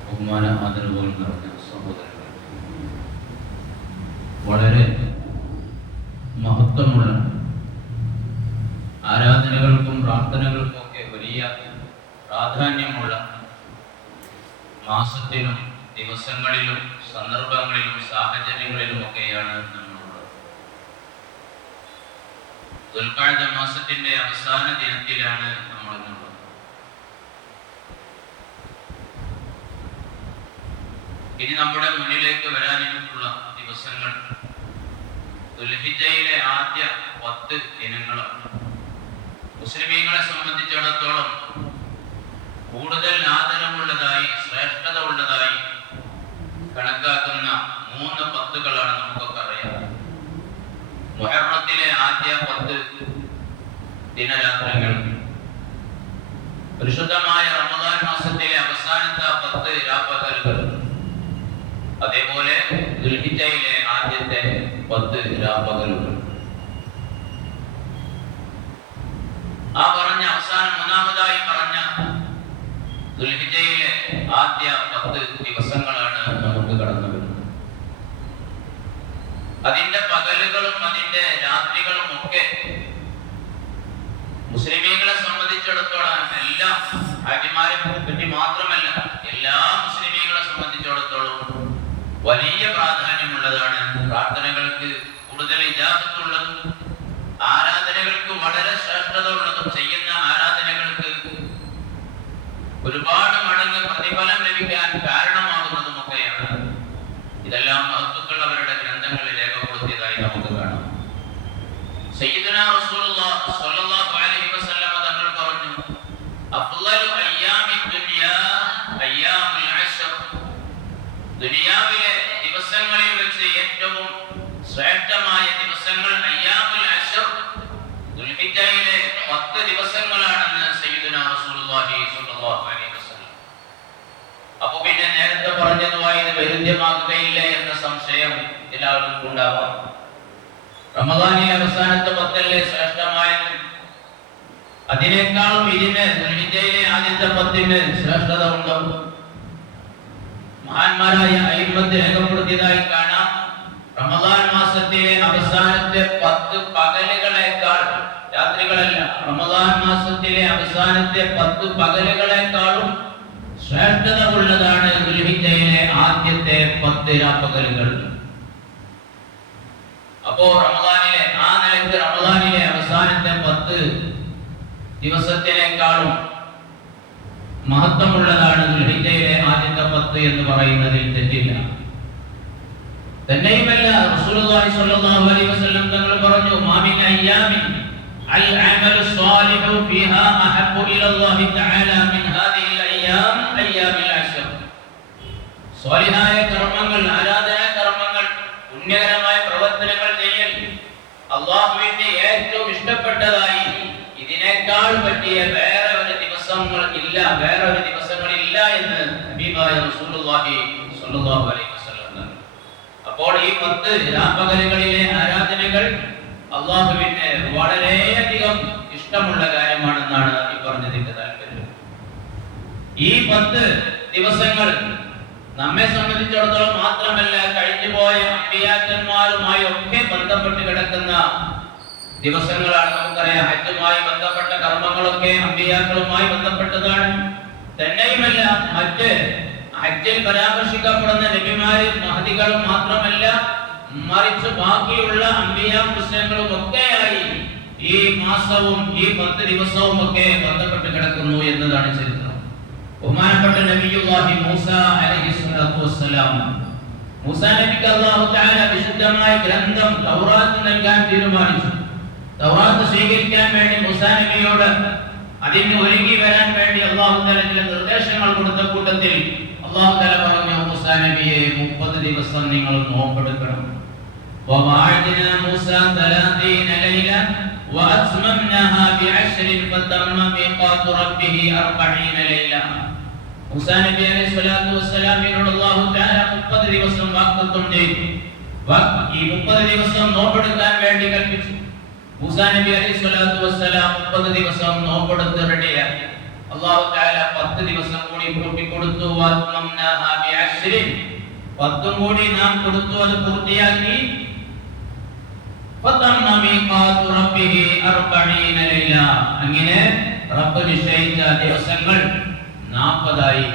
ബഹുമാന ആദരവുകൾ നിറഞ്ഞ സഹോദരങ്ങൾ വളരെ മഹത്വമുള്ള ആരാധനകൾക്കും പ്രാർത്ഥനകൾക്കും ഒക്കെ വലിയ പ്രാധാന്യമുള്ള മാസത്തിലും ദിവസങ്ങളിലും സന്ദർഭങ്ങളിലും സാഹചര്യങ്ങളിലും ഒക്കെയാണ് നമ്മളുള്ളത്. ദുൽക്കാഴ്ച മാസത്തിന്റെ അവസാന ദിനത്തിലാണ് ഇനി നമ്മുടെ മുന്നിലേക്ക് വരാനിരിക്കുന്ന ദിവസങ്ങൾ. ദുൽഹിജയിലെ ആദ്യ പത്ത് ദിനങ്ങളാണ്. മുസ്ലിമീങ്ങളെ സംബന്ധിച്ചിടത്തോളം കൂടുതൽ ആദരമുള്ളതായി ശ്രേഷ്ഠത ഉള്ളതായി കണക്കാക്കുന്ന മൂന്ന് പത്തുകളാണ് നമുക്കൊക്കെ അറിയാം. മുഹറത്തിലെ ആദ്യ പത്ത് ദിനരാത്രങ്ങൾ. പരിശുദ്ധമായ റമദാൻ മാസത്തിലെ അവസാനത്തെ പത്ത് രാപ്പകലുകൾ അതേപോലെ ദുൽഹിജയിലെ ആദ്യത്തെ പത്ത് രാപ്പകലുകൾ ആ പറഞ്ഞ അവസാനം മൂന്നാമതായി പറഞ്ഞ ദുൽഹിജയിലെ ആദ്യ പത്ത് ദിവസങ്ങളാണ് നമുക്ക് കടന്നു വരുന്നത്. അതിന്റെ പകലുകളും അതിന്റെ രാത്രികളും ഒക്കെ മുസ്ലിമീങ്ങളെ സംബന്ധിച്ചിടത്തോളം എല്ലാ ഹാജിമാരെ പറ്റി മാത്രമല്ല എല്ലാ മുസ്ലിമീങ്ങളെ സംബന്ധിച്ചിടത്തോളം വലിയ പ്രാധാന്യമുള്ളതാണ് പ്രാർത്ഥനകൾക്ക് ഇജാബത്തുള്ളതും ആരാധനകൾക്ക് വളരെ ശ്രേഷ്ഠത ഉള്ളതും ചെയ്യുന്ന ആരാധനകൾക്ക് ഒരുപാട് മടങ്ങ് പ്രതിഫലം ലഭിക്കാൻ കാരണമാകുന്നതുമൊക്കെയാണ് ഇതെല്ലാം മഹത്തുക്കൾ അവരുടെ ഗ്രന്ഥങ്ങളിൽ രേഖപ്പെടുത്തിയതായി നമുക്ക് കാണാം. 10 ദിവസങ്ങളാണെന്ന് സയ്യിദുനാ റസൂലുള്ളാഹി സ്വല്ലല്ലാഹു അലൈഹി വസല്ലം. അപ്പൊ പിന്നെ നേരത്തെ പറഞ്ഞതുമായി ഇത് വൈരുദ്ധ്യമാക്കുകയില്ല എന്ന സംശയം എല്ലാവർക്കും ഉണ്ടാവാം റമദാനിലെ അവസാനത്തെ പത്തല്ലേ ശ്രേഷ്ഠമായത്? അതിനേക്കാളും ഇതിന് ദുൽഹിജ്ജയിലെ ആദ്യത്തെ പത്തിന് ശ്രേഷ്ഠത ഉണ്ടാവും മഹാന്മാരായ അയിമത്ത് രേഖപ്പെടുത്തിയതായി കാണാം. റമദാൻ മാസത്തിലെ അവസാനത്തെ പത്ത് റമദാൻ മാസത്തിലെ അവസാനത്തെ പത്ത് പകലുകളെക്കാളും ശ്രേഷ്ഠത ഉള്ളതാണ് ദുൽഹിജയിലെ ആദ്യത്തെ പത്ത് രാപ്പകലുകൾ. അപ്പോ റമദാനിലെ ആ നിലയ്ക്ക് റമദാനിലെ അവസാനത്തെ പത്ത് ദിവസത്തിനേക്കാളും മഹത്വമുള്ളതാണ് ദുൽഹിജയിലെ ആദ്യത്തെ പത്ത് എന്ന് പറയുന്നതിൽ തെറ്റില്ല. തന്നെയുമല്ല റസൂലുള്ളാഹി സ്വല്ലല്ലാഹു അലൈഹി വസല്ലം തങ്ങൾ പറഞ്ഞു മാമിൻ അയ്യാമിൻ അൽ അമലു സ്വാലിഹു ഫീഹാ അഹബ്ബു ഇലല്ലാഹി തആല മിൻ ഹാദിഹിൽ അയ്യാം അയ്യാമിൽ അശ്ർ സ്വാലിഹായ കർമ്മങ്ങൾ ആരാധനാ കർമ്മങ്ങൾ പുണ്യകരമായ പ്രവർത്തനങ്ങൾ ചെയ്യൽ അള്ളാഹുവിന്റെ ഏറ്റവും ഇഷ്ടപ്പെട്ടതായി. ഇതിനേക്കാൾ പറ്റിയ വേറെ ഒരു ദിവസങ്ങൾ ഇല്ല വേറെ ഒരു ദിവസങ്ങൾ ഇല്ല എന്ന് ഹബീബായ റസൂലുള്ളാഹി സ്വല്ലല്ലാഹു അലൈഹി വസല്ലം അപ്പോൾ ഈ പത്ത് രാപ്പകലുകളിലെ ആരാധനകൾ അള്ളാഹുവിന് വളരെയധികം ഇഷ്ടമുള്ള കാര്യമാണെന്നാണ് ഈ പറഞ്ഞതിന്റെ താല്പര്യം. ഈ പത്ത് ദിവസങ്ങൾ നമ്മെ സംബന്ധിച്ചിടത്തോളം മാത്രമല്ല കഴിഞ്ഞുപോയ അമ്പിയാക്കന്മാരുമായി ഒക്കെ ബന്ധപ്പെട്ട് കിടക്കുന്ന ദിവസങ്ങളാണ് നമുക്കറിയാം. ഹജ്ജുമായി ബന്ധപ്പെട്ട കർമ്മങ്ങളൊക്കെ അമ്പിയാക്കളുമായി ബന്ധപ്പെട്ടതാണ്. തന്നെയുമല്ല മറ്റ് ഹജ്ജിൽ പരാമർശിക്കപ്പെടുന്ന നബിമാരും മഹതികളും മാത്രമല്ല മറിച്ച് ബാക്കിയുള്ള അമ്പിയ മുസ്ലിങ്ങളും ഒക്കെയായി ഈ മാസവും ഈ പത്ത് ദിവസവും ഒക്കെ ബന്ധപ്പെട്ട് കിടക്കുന്നു എന്നതാണ് ചരിത്രം. ബഹുമാനപ്പെട്ട നബിയുല്ലാഹി മൂസ അലൈഹി സ്വലാത്തു വസ്സലാം. മൂസ നബിക്ക് അല്ലാഹു തആല വിശുദ്ധമായ ഗ്രന്ഥം തൗറാത്ത് നൽകാൻ തീരുമാനിച്ചു. തൗറാത്ത് സ്വീകരിക്കാൻ വേണ്ടി മൂസ നബിയോട് അതിന് ഒരുങ്ങി വരാൻ വേണ്ടി അല്ലാഹു തആല ചില നിർദ്ദേശങ്ങൾ കൊടുത്ത കൂട്ടത്തിൽ അല്ലാഹു തആല പറഞ്ഞു മൂസ നബിയെ 30 ദിവസം നിങ്ങൾ നോമ്പെടുക്കണം. ووعدنا موسى ثلاثين ليلة وأتممناها بعشر فتم ميقات ربه أربعين ليلة. മൂസാ നബി അലൈഹി സ്വലാത്തു വസ്സലാമിനോട് അല്ലാഹു തആല 30 ദിവസം വാഗ്ദത്തം ചെയ്തു ഈ 30 ദിവസം നോമ്പെടുക്കാൻ വേണ്ടി കൽപ്പിച്ചു. മൂസാ നബി അലൈഹി സ്വലാത്തു വസ്സലാം 30 ദിവസം നോമ്പെടുത്ത് റെഡിയായി അല്ലാഹു തആല 10 ദിവസം കൂടി കൂട്ടി കൊടുത്തു. വാത്മംനാഹാ ബിഅശ്രിൻ. 10 കൂടി നാം കൊടുത്തു. അത് പൂർത്തിയാക്കി. അങ്ങനെ റബ്ബ് നിശ്ചയിച്ച ദിവസങ്ങൾ നാൽപ്പതായി.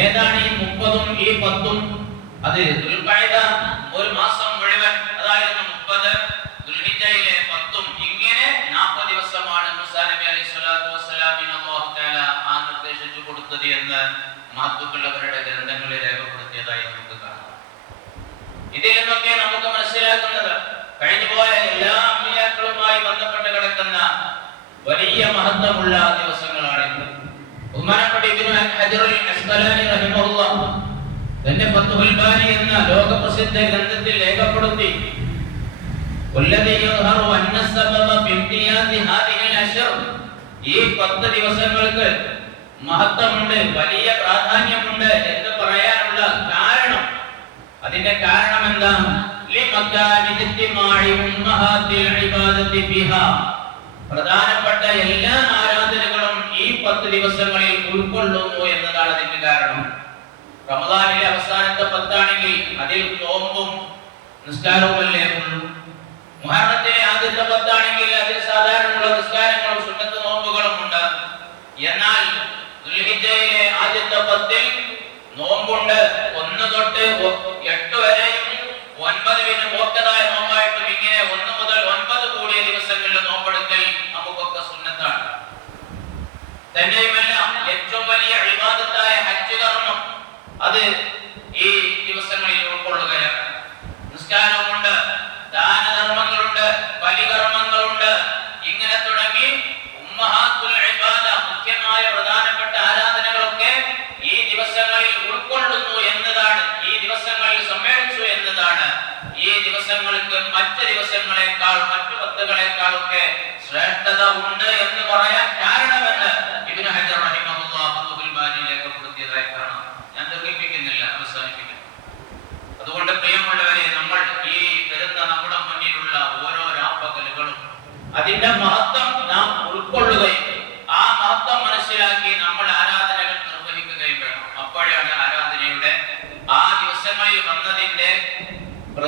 ഏതാണ് ഈ മുപ്പതും ഈ പത്തും? അത് ഒരു മാസം മുഴുവൻ അതായിരുന്നു മുപ്പത് ദുൽഹിജയിലെ പത്തും ഇങ്ങനെ നാൽപ്പത് ദിവസമാണ് മുസാ നബി അലൈഹി സ്വലാത്തു അല്ലാഹു തആല ആ നിർദ്ദേശിച്ചു കൊടുത്തത് എന്ന് മാത്തുക്കുള്ളവരുടെ ഗ്രന്ഥങ്ങളിൽ രേഖപ്പെടുത്തിയതായി നമുക്ക് കാണാം. ഇതിൽ നിന്നൊക്കെ നമുക്ക് മനസ്സിലാക്കുന്നത് കഴിഞ്ഞുപോയ എല്ലാ അമ്മിയാക്കളുമായി ബന്ധപ്പെട്ട് കിടക്കുന്ന വലിയ മഹത്വമുള്ള ദിവസങ്ങളാണ് ബഹുമാനപ്പെട്ട ഇതിനു ഹജറുൽ അസ്കലാനി റഹിമഹുള്ള തന്റെ ഫത്തുൽ ബാരി എന്ന ലോകപ്രസിദ്ധ ഗ്രന്ഥത്തിൽ രേഖപ്പെടുത്തി والذي يظهر أن السبب في امتياز هذه الأشهر ഈ പത്ത് ദിവസങ്ങൾക്ക് മഹത്വമുണ്ട് വലിയ പ്രാധാന്യമുണ്ട് എന്ന് പറയാനുള്ള കാരണം. അതിന്റെ കാരണം എന്താണ്? പ്രധാനപ്പെട്ട എല്ലാ ആരാധനകളും ഈ പത്ത് ദിവസങ്ങളിൽ ഉൾക്കൊള്ളുന്നു എന്നതാണ് അതിന്റെ കാരണം. റമദാനിലെ അവസാനത്തെ പത്താണെങ്കിൽ അതിൽ നോമ്പും നിസ്കാരവുമല്ലേ ഉള്ളൂ. മുഹറത്തിന്റെ ആദ്യത്തെ പത്താണെങ്കിൽ അതിൽ സാധാരണമുള്ള നിസ്കാരങ്ങളും സുന്നത്ത് നോമ്പുകളും ഉണ്ട്. എന്നാൽ ദുൽഹിജയിലെ ആദ്യത്തെ പത്തിൽ നോമ്പുണ്ട്. ഒന്ന് തൊട്ട്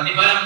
los animales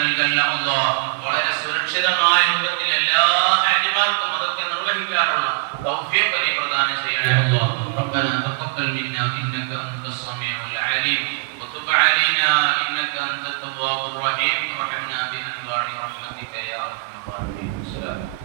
നൽകല്ല അല്ലോ വളരെ സുരക്ഷിതമായ രൂപത്തിൽ എല്ലാ ആര്യമാർക്കും അതൊക്കെ നിർവഹിക്കാനുള്ള തൗഫീഖ് നീ പ്രദാനം ചെയ്യണേ അല്ലോ ربنا تقبل منا انك انت السميع العليم وتب علينا انك انت التواب الرحيم وارحمنا بانوارنا